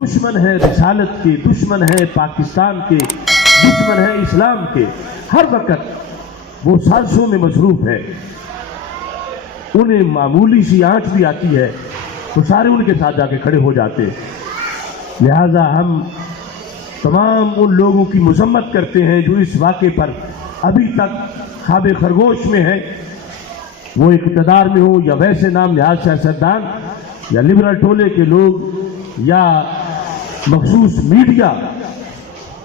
دشمن ہے رسالت کے، دشمن ہے پاکستان کے، دشمن ہے اسلام کے، ہر وقت وہ سازشوں میں مصروف ہے. انہیں معمولی سی آنچ بھی آتی ہے تو سارے ان کے ساتھ جا کے کھڑے ہو جاتے. لہذا ہم تمام ان لوگوں کی مذمت کرتے ہیں جو اس واقعے پر ابھی تک خواب خرگوش میں ہیں، وہ اقتدار میں ہو یا ویسے نام نہاد سیاستدان یا لبرل ٹولے کے لوگ یا مخصوص میڈیا.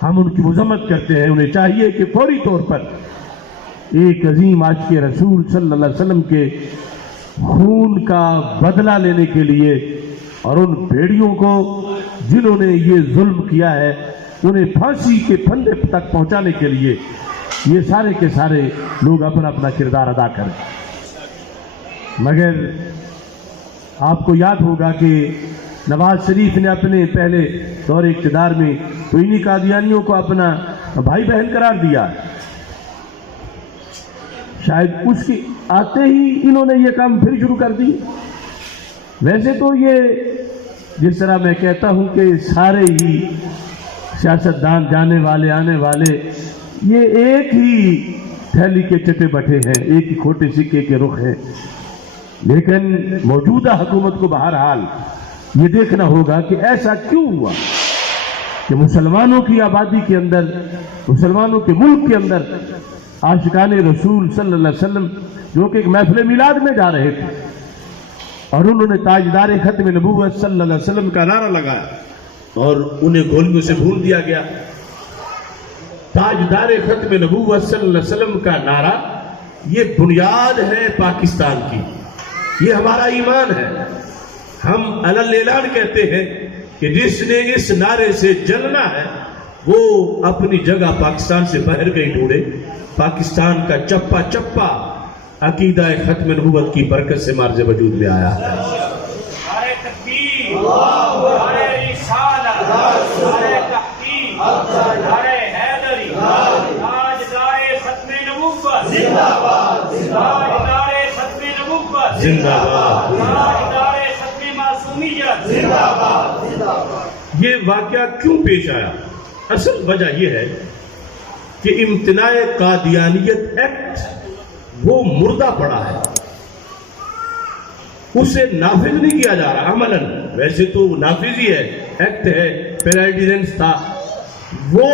ہم ان کی مذمت کرتے ہیں. انہیں چاہیے کہ فوری طور پر ایک عظیم عاشق رسول صلی اللہ علیہ وسلم کے خون کا بدلہ لینے کے لیے اور ان بھیڑیوں کو جنہوں نے یہ ظلم کیا ہے انہیں پھانسی کے پھندے تک پہنچانے کے لیے یہ سارے کے سارے لوگ اپنا اپنا کردار ادا کریں. مگر آپ کو یاد ہوگا کہ نواز شریف نے اپنے پہلے دور اقتدار میں تو انہی قادیانیوں کو اپنا بھائی بہن قرار دیا. شاید اس کے آتے ہی انہوں نے یہ کام پھر شروع کر دی. ویسے تو یہ جس طرح میں کہتا ہوں کہ سارے ہی سیاستدان جانے والے آنے والے یہ ایک ہی تھیلی کے چٹے بٹھے ہیں، ایک ہی کھوٹے سکے کے رخ ہیں. لیکن موجودہ حکومت کو بہرحال یہ دیکھنا ہوگا کہ ایسا کیوں ہوا کہ مسلمانوں کی آبادی کے اندر، مسلمانوں کے ملک کے اندر عاشقان رسول صلی اللہ علیہ وسلم جو کہ ایک محفل میلاد میں جا رہے تھے اور انہوں نے تاجدار ختم نبوت صلی اللہ علیہ وسلم کا نعرہ لگایا اور انہیں گولیوں سے بھون دیا گیا. تاجدار ختم نبوت صلی اللہ علیہ وسلم کا نعرہ یہ بنیاد ہے پاکستان کی، یہ ہمارا ایمان ہے. ہم علل اعلان کہتے ہیں کہ جس نے اس نعرے سے جلنا ہے وہ اپنی جگہ پاکستان سے باہر کہیں ڈھونڈے. پاکستان کا چپا چپا عقیدہ ختم نبوت کی برکت سے مارز وجود میں آیا ہے. نعرہ تکبیر، نعرہ رسالت، نعرہ تحقیق، نعرہ حیدری، تاجدار ختم نبوت زندہ باد، تاجدار ختم نبوت زندہ باد، تاجدار ختم معصومیت زندہ باد. یہ واقعہ کیوں پیش آیا؟ اصل وجہ یہ ہے کہ امتناع قادیانیت ایکٹ وہ مردہ پڑا ہے، اسے نافذ نہیں کیا جا رہا عملاً. ویسے تو نافذ ہی ہے، ایکٹ ہے، پیرا آرڈیننس تھا، وہ